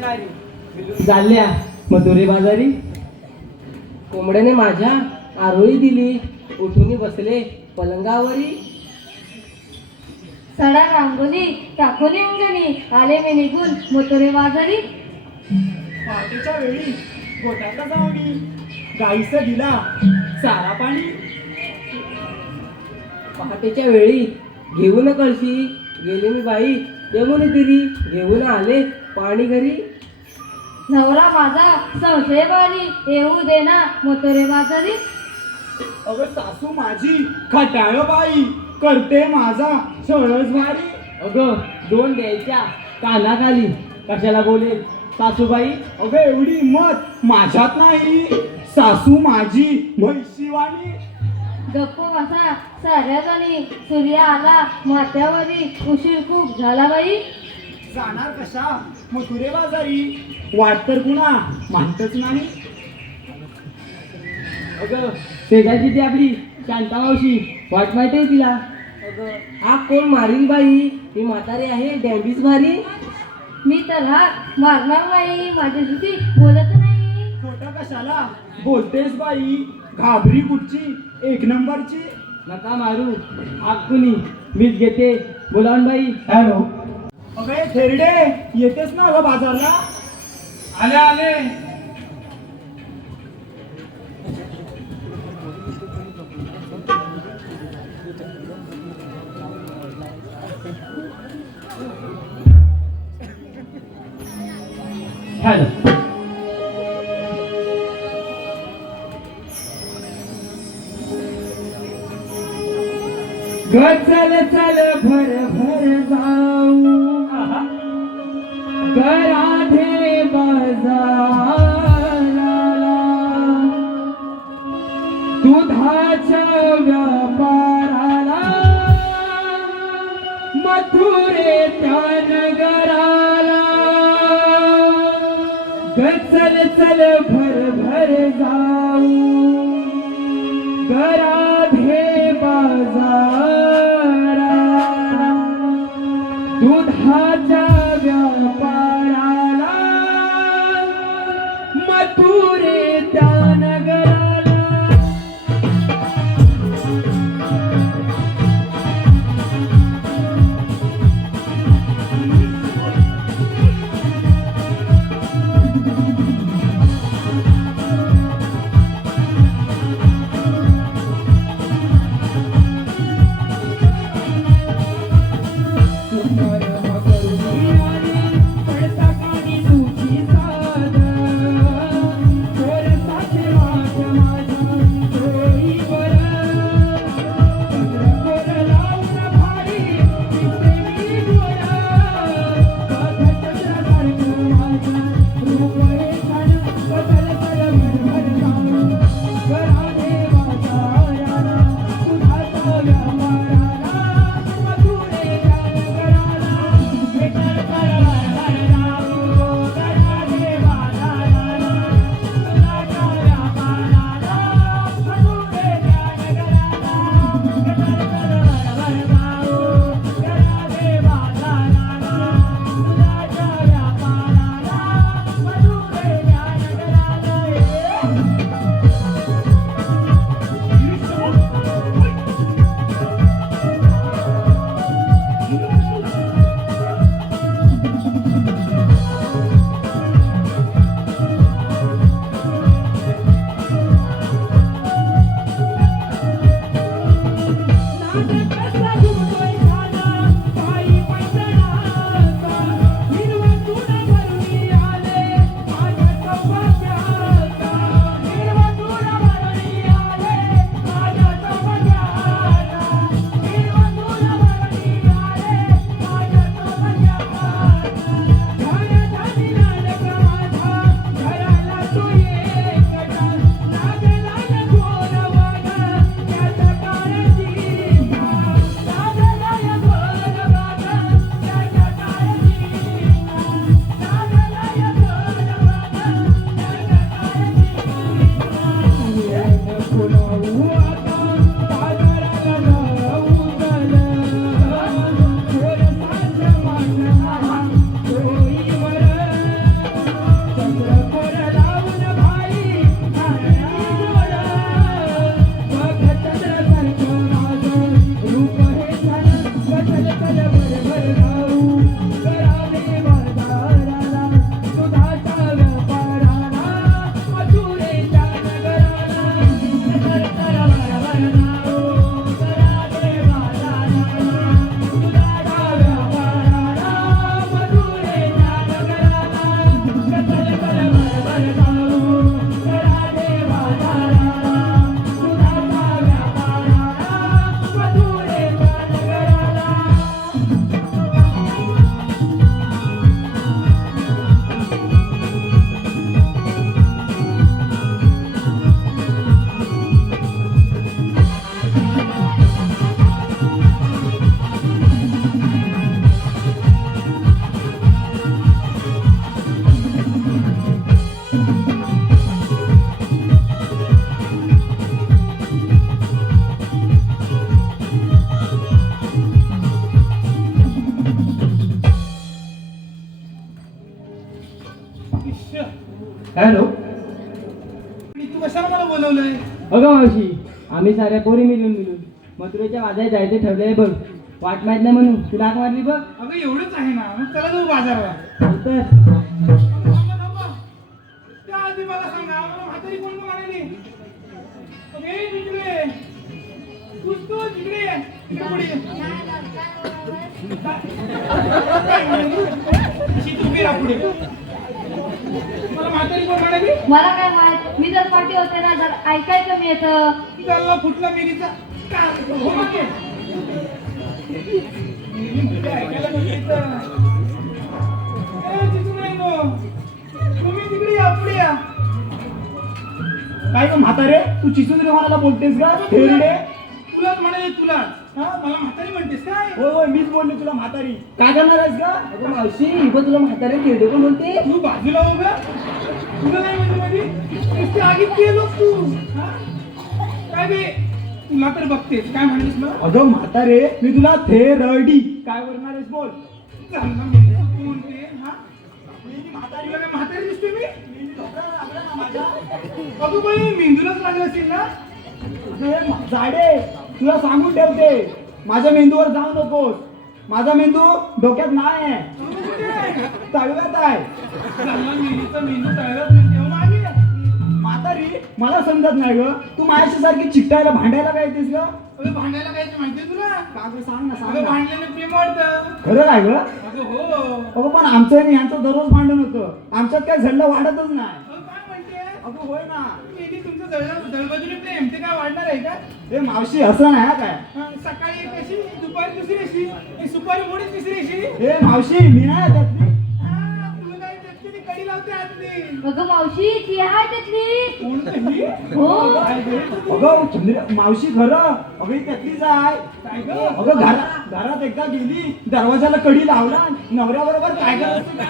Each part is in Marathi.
झाल्या मथुरे बाजारी. कोंबड्याने माझ्या आरोळी दिली. उठून बसले पलंगावरी. सडा रांगोली टाकून अंगणी आले मी निघून मोतोरे बाजारी. पहाटेच्या वेळी गोट्याचा जावणी गाईचं दिला चारा पाणी. पहाटेच्या वेळी घेऊन कळशी. गेले मी बाई. यमुनी तिरी घेऊन आले पाणी घरी. नवरा माझा संशय बारी येऊ दे ना मोतोरे बाजारी अगं सासू माझी खटाळ बाई करते माझा छळच भारी अगं दोन द्यायच्या कानाखाली कशाला बोलेल? सासूबाई? अगं एवढी मत माझ्यात नाही. सासू माझी म्हैशीवाणी. गप्प बसा साऱ्या जणी. सूर्य आला माथ्यावरी. उशीर खूप झाला बाई. जाणार कशा? मथुरे बाजारी. वाट तर कुणा? माहितच नाही. अगं शेजारची ती आपली शांता मावशी वाट माहिती आहे तिला? अगं हा कोण मारील बाई? ही म्हातारी आहे डॅम्बीच भारी. मी तर हा मारणार नाही माझ्याशी बोलत नाही. खोटं कशाला? बोलतेस बाई घाबरी कुठची? एक नंबरची. नका मारू आग कुणी. मीच घेते. बोलावून बाई. हॅलो. अगं थेरडे येतेस ना अगं बाजारला? आले आले हॅलो ग चल चल भर भर जाऊ दुधाच्या व्यापाराला मथुरे त्या नगराला. गचल चल भर भर जाऊ. गरा রাজু काय हॅलो तू कशाला मला बोलवलंय? अगं मावशी आम्ही साऱ्या पोरी मिळून मिळून मथुरेच्या वाजात जायचे ठरले बघ. वाट माहीत नाही म्हणून. तुला हाक मारली बघ. अगं एवढंच आहे ना मग चला जाऊ बाजारला. तर थांबा. त्या आधी मला सांगा म्हातारी कोण तूच तू पुढे तू राहा पुढे. मला काय माहीत? मी जर पाठी होते ना जर ऐकायचं मी येतं चालला फुटला मिरीचा काय हो नाही नो. तुम्ही तिकडे या पुढे या. काय ग म्हातारे? तू चिसून म्हणाला बोलतेस का तुलाच म्हणाले तुलाच. हा मला म्हातारी म्हणतेस काय? होय होय मीच बोलले तुला म्हातारी. काय करणार आहेस का अगं मावशी पण तुला म्हातारे खेळते पण बोलते? तू बाजूला उभा तुला नाही म्हणजे मध्ये नुसती आगीत गेलो तू. हा? काय बे तुला तर बघतेस. काय म्हणतेस मला अगं म्हातारे मी तुला थेरडी. काय करणार आहेस बोल. चांगला तू म्हणते हा? तुला काय म्हातारी दिसते मी? अगं बाई मेंदूलाच लागलं असेल ना? अगं, जाडे तुला सांगून ठेवते. माझ्या मेंदूवर जाऊ नकोस. माझा मेंदू डोक्यात नाही आहे? तळव्यात आहे. मेंदू तळव्यात म्हातारी मला समजत नाही ग. तू माझ्याशी सारखी चिकटायला भांडायला काय येतेस ग? भांडायला काय ते माहितीये तुला? सांग ना सांग. भांडल्याने प्रेम वाढतं. खरं काय ग? हो. पण आमचं आणि यांचं दररोज भांडण होतं. आमच्यात काय झडलं वाढतच नाही. अगं होय ना. मेली तुमचं जळ जळबाजूने प्रेम ते काय वाढणार आहे का? हे मावशी असं नाही हा काय? हा, सकाळी एक अशी दुपारी दुसरी अशी सुपारी मोडी तिसरी अशी. हे मावशी मी नाही त्यातली हा, कडी लावते आतली. अगं मावशी ती आहे त्यातली हो? अगं चंद्र मावशी खरं अगं ही त्यातलीच आहे. काय गं? अगं घरात घरात एकदा गेली दरवाजाला कडी लावला नवऱ्याबरोबर काय करत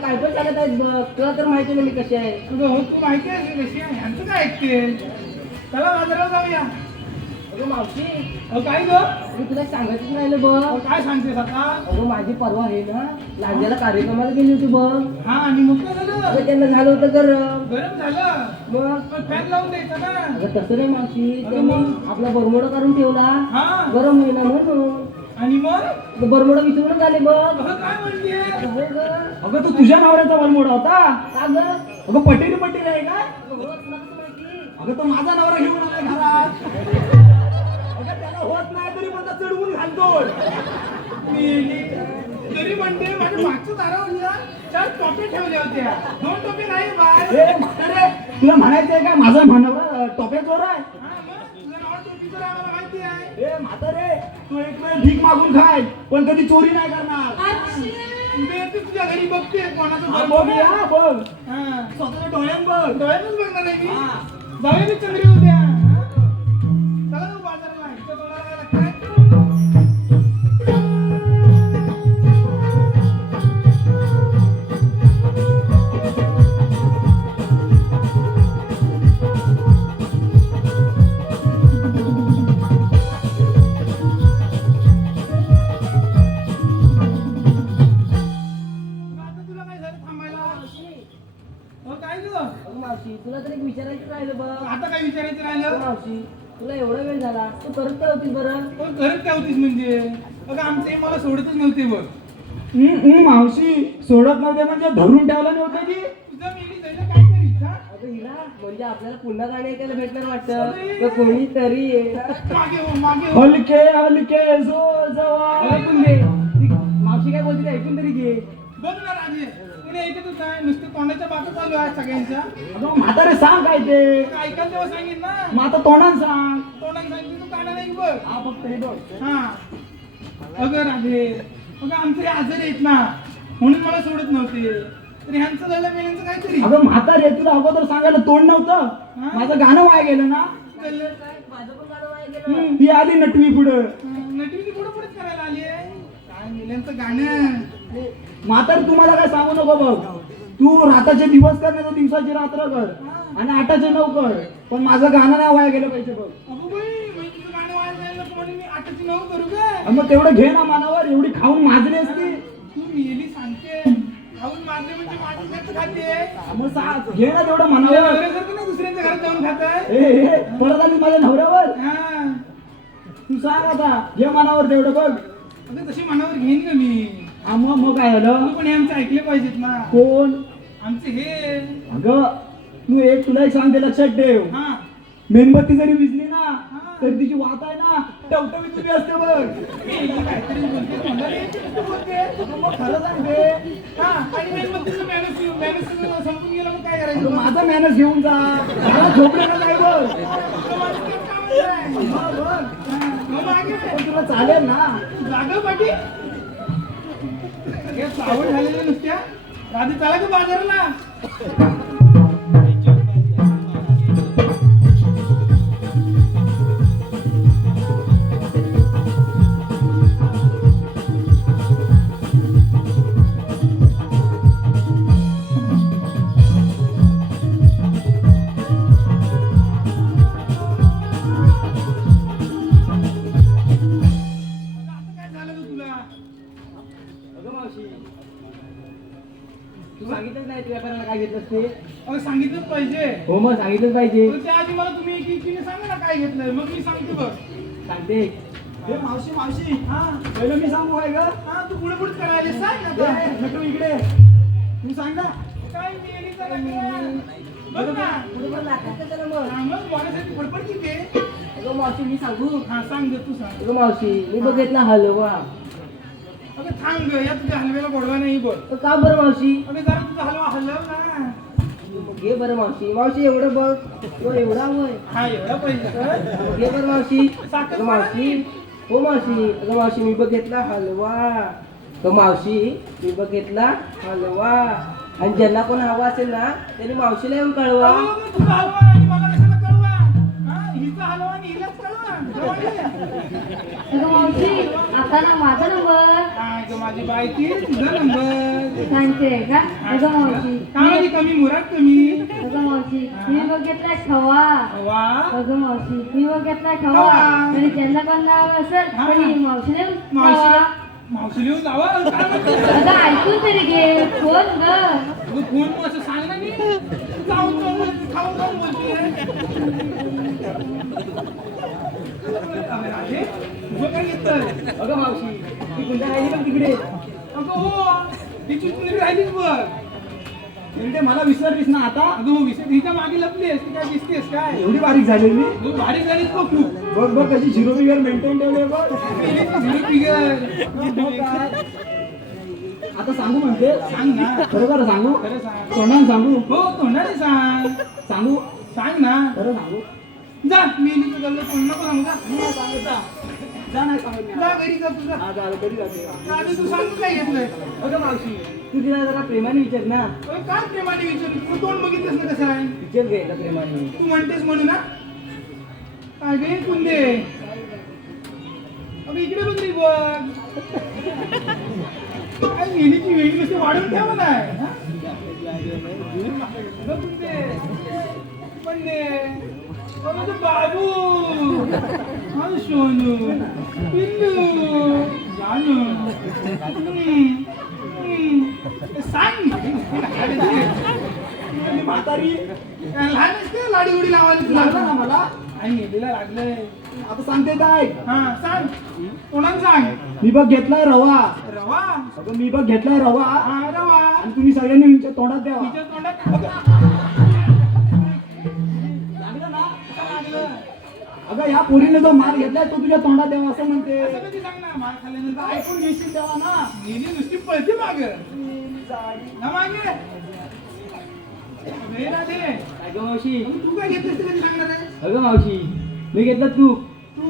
काय पण चालत आहेत बघ. तुला तर माहिती नाही मी कशी आहे. हो तू माहिती आहे का कशी आहे? ह्यांचं काय ऐकते चला बाजारात जाऊया. अगं मावशी. काय गं? मी तुला सांगायचंच राहिलं बघ काय सांगतेस आता? अगं माझी परवा आहे ना लांजाला कार्यक्रमाला गेली होती बघ हा आणि मग काय झालं? अगं त्यांना झालं होतं गरम. गरम झालं? मग? मग फॅन लावून द्यायचा ना? अगं तसं नाही मावशी. अगं त्यांनी मग? आपला बरमोडा काढून ठेवला. हा? गरम होईना म्हणून. आणि मग? अगं बरमोडा विचारून आले बघ अगं काय म्हणते? हो गं. अगं तू तुझ्या नवऱ्याचा बनमोडा होता? का गं? अगं पटेरी पटेरी आहे काय? अगं, हो, तुला कसं माहिती? अगं तो माझा नवरा घेऊन आलाय घरात. होत नाही तरी चढवून घालतोय. मेली. तरी म्हणते माझ्या मागच्या दारावर चार टोपे ठेवल्या होत्या. दोन टोपे नाही तुला म्हणायचंय का? माझा नवरा टोप्या चोर आहे. हा, माहिती ए म्हातारे तू एक वेळ भीक मागून खाय पण कधी चोरी नाही करणार. मी तू तुझ्या घरी बघते कोणाचं हा, बघ हा. स्वतःच्या डोळ्यात बघ. डोळ्यातच बघणार आहे मी? हा. जाऊया मी चंद्री उद्या? चला जाऊ मावशी तुला एवढा वेळ झाला. तू करत काय होतीस बरं? पण करत काय होतीस म्हणजे? अगं आमचे मला सोडतच नव्हते बघ. हम्म, हम्म, मावशी सोडत नव्हते म्हणजे धरून ठेवलं नव्हतं की? तुझं मेली जायला काय करीत हा? अगं हिला म्हणजे आपल्याला पुन्हा गाणे ऐकायला भेटणार वाटतं. तर कोणीतरी ये. मागे हो मागे हो. हलके हलके जो जवा. ऐकून घे. ती मावशी काय बोलते ते ऐकून तरी घे. बघ ना राजे. नुसतं तोंडाच्या बाता चालू आहे सगळ्यांच्या. अगं म्हातारे सांग काय ते. ऐकायला तेव्हा सांगेन ना. मग आता तोंडान सांग. तोंडाने सांगितलं तू काना नाही बघ. हा फक्त हे बघ. हा. अगं राजे अगं आमचे आजारी आहेत ना. म्हणून मला सोडत नव्हते. तर ह्यांचं झालं मेल्यांचं काहीतरी. अगं म्हातारे तुला अगोदर सांगायला तोंड नव्हतं? माझं गाणं वाया गेलं ना. माझं पण गाणं वाया गेलं. हम्म, ही आली नटवी पुढं नटीने पुढे पुढेच करायला आली आहे मेल्यांचं गाणं. म्हातारे तुम्हाला काय सांगू नको बघ. तू राताचे दिवस कर नाही तर दिवसाची रात्र कर. आणि आठाचे नऊ कर. पण माझं गाणं नाही वाया गेलं पाहिजे बघ. मग तेवढं घे ना मनावर. एवढी खाऊन माजली असती. तू मेली सांगते. खाऊन मारले म्हणजे माझी खाते. मग घे ना तेवढं मनावर. दुसऱ्यांच्या घरात जाऊन खाताय? ए ए, परत आली माझ्या नवऱ्यावर? तू सांग आता. घे मनावर तेवढं बघ. अगं तशी मनावर घेईन का मी. हा, मग मग काय झालं? पण हे आमचं ऐकले पाहिजेत ना. कोण? आमचे हे. अगं तू एक तुला एक सांगते लक्षात ठेव. हा. मेणबत्ती जरी विजली ना तर तिची वात आहे ना टवटवी तुझी असते बघ. मी काहीतरी बोलते तोंडाला येते, तू बोलते. अगं, मग खरं सांगते. हा आणि मेणबत्तीचं मॅनस मॅनस संपून गेलं मग काय करायचं? माझा मॅनस घेऊन जा. मला नाही बघ. तुला. हा, बघ. पण तुला चालेल ना. जागा पाठी. हे सावड झालेल्या नुसत्या. राधी चाला का बाजारला. अगं मावशी. तू सांगितलंच नाही काय घेतलंस ते? अगं सांगितलंच पाहिजे. हो मग सांगितलंच पाहिजे. पण त्याआधी मला तुम्ही एक एकीने सांगा ना काय घेतलंय. मग मी सांगते बघ. सांगते. हे मावशी मावशी. हा. पहिलं मी सांगू काय ग? हा तू पुढे पुढे करायला सांग नटू इकडे. तू सांग ना. काय मेलीचा नखरा? बघ ना. हा, मग बोलायसाठी फडफड किती आहे? अगं मावशी मी सांगू. हा सांग ग तू सांग. अगं मावशी मी बघितला हलवा. अगं थांब ग या तुझ्या हलव्याला गोडवा नाही बोल. अगं, का बरं मावशी? अगं जरा तुझा हलवा हलव ना. घे बरं मावशी. मावशी एवढं बघ. तो एवढा वय हा एवढा पाहिजे तर. घे बरं मावशी. साखर अगं मावशी. हो मावशी. अगं मावशी मी बघितला हलवा. अगं मावशी मी बघितला हलवा. आणि ज्यांना कोण हवा असेल ना त्यांनी मावशीला येऊन कळवा. अगं, मग तुझा हलवा आणि मला कशाला कळवा? हा हिचा हलवा आणि हिलाच कळवा. अगं मावशी आता ना माझा नंबर काय ग माझी बायकी? तुझा नंबर सांगते का? अगं मावशी काय कमी मुराद कमी? अगं मावशी मी बघितलाय खवा. वा अगं मावशी मी बघितलाय खवा. खवा. आणि ज्यांना पण नाव असेल. तरी मावशीने मावशी खवा. मावशी लिहून जावा? अगं ऐकून तरी घे. कोण ग फोन असं सांग ना मी जाऊन जाऊन बोलते, खाऊन खाऊन बोलते राधे, तुझं काय घेतलंय अगं मावशी ती कुंडा राहिली पण तिकडे. अगं हो राहिलीच बघ. मला विसरलीस ना आता? अगं हो विषय हिच्या मागे लपलीस ती काय दिसतेस काय? एवढी बारीक झालेली मी. तू भारी झालीस बघ तू. बघ बघ कशी झिरो फिगर मेंटेन ठेवले बघ. झिरो फिगर बघ काय. आता सांगू म्हणते. सांग ना. खरं खरं सांगू. खरं सांग. तोंडाने सांगू. हो तोंडाने सांग. सांगू. सांग ना. खरं सांगू. जा मी इथं चाललो तोंड नको सांगू जा. नाही सांगत जा. जा नाही सांगत मी जा आता. घरी जा तुझा हा, जा, कधी जाते. का? आधी तू सांग काय घेतलंय अगं मावशी तू तिला जरा प्रेमाने विचार ना. अरे काय प्रेमाने विचार? तू तोंड बघितलंस ना कसं आहे? विचार घ्यायला प्रेमाने. तू म्हणतेस म्हणू ना काय गे कुंदे? अगं इकडे बघ रे बघ. काय मेहनीची वेळी नुसते वाढवून ठेवा नाही हा? कुंदे. कुंदे. तो बाबू हा सोनू पिल्लू जानू. सांग मी म्हातारी लहान असते लाडी उडी लावायला लागलं ना मला आई लागलंय आता सांगते काय हा सांग कोणाला सांग मी बघ घेतलाय रवा रवा अगं मी बघ घेतलाय रवा हा रवा आणि तुम्ही सगळ्यांनी तुमच्या तोंडात तिच्या तोंडात अगं या पोरीने जो माल घेतलाय तो तुझ्या तोंडात द्यावा असं म्हणते. असं कधी ना मार खाल्ल्यानंतर ऐकून घेशील तेव्हा ना. नेली नुसती पळते माग. ना मागे. अरे राधे अगं मावशी. तू काय घेतलंस ते कधी सांगणार आहे? अगं मावशी. मी घेतलं तूप.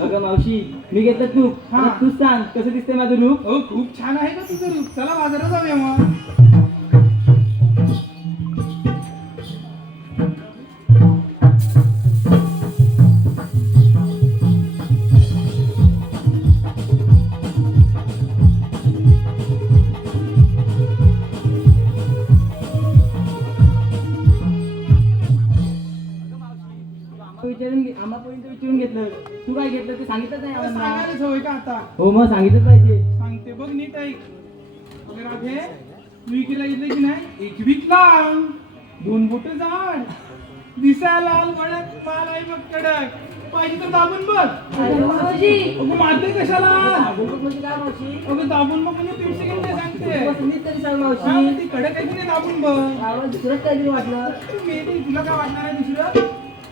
अगं मावशी. मी घेतलं हा. आता तूच सांग. कसं दिसतंय माझं रूप? हो खूप छान आहे का तुझं रूप? चला बाजारात जाऊया मग. विचारून घे- विचारून घेतलं. तू काय घेतलं ते सांगितलंच नाही अरे आम्हाला. सांगायलाच हवंय का आता? हो मग सांगितलं पाहिजे. सांगते. बघ नीट ऐक. राधे विकीला घेतलं की नाही? एक वीक लांब दोन बोट जाड दिसायला लाल कडक माल आहे मग कडक. पाहिजे तर दाबून बघ. अरे मावशी. अगं मारते कशाला? दाबून बघ म्हणजे काय मावशी? अगं दाबून बघ म्हणजे तीन सेकंद सांगते. बस नीट तरी सांग हा, मावशी मग ती कडक आहे की नाही दाबून बघ? आवाज दुसरंच काहीतरी वाटलं. तुला काय वाटणार आहे दुसरं?